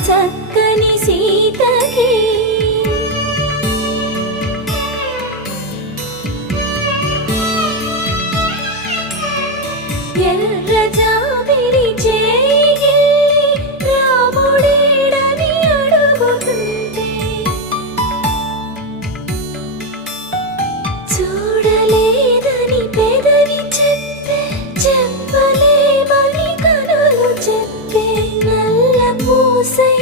చక్కని సీతకి ఎర్ర జాబిలి చేయి రాముడేడని అడుగుతుంటే చూడలేదని పెదవి చెప్పే చెప్పలేమని కనులు చెప్పే నల్ల పూస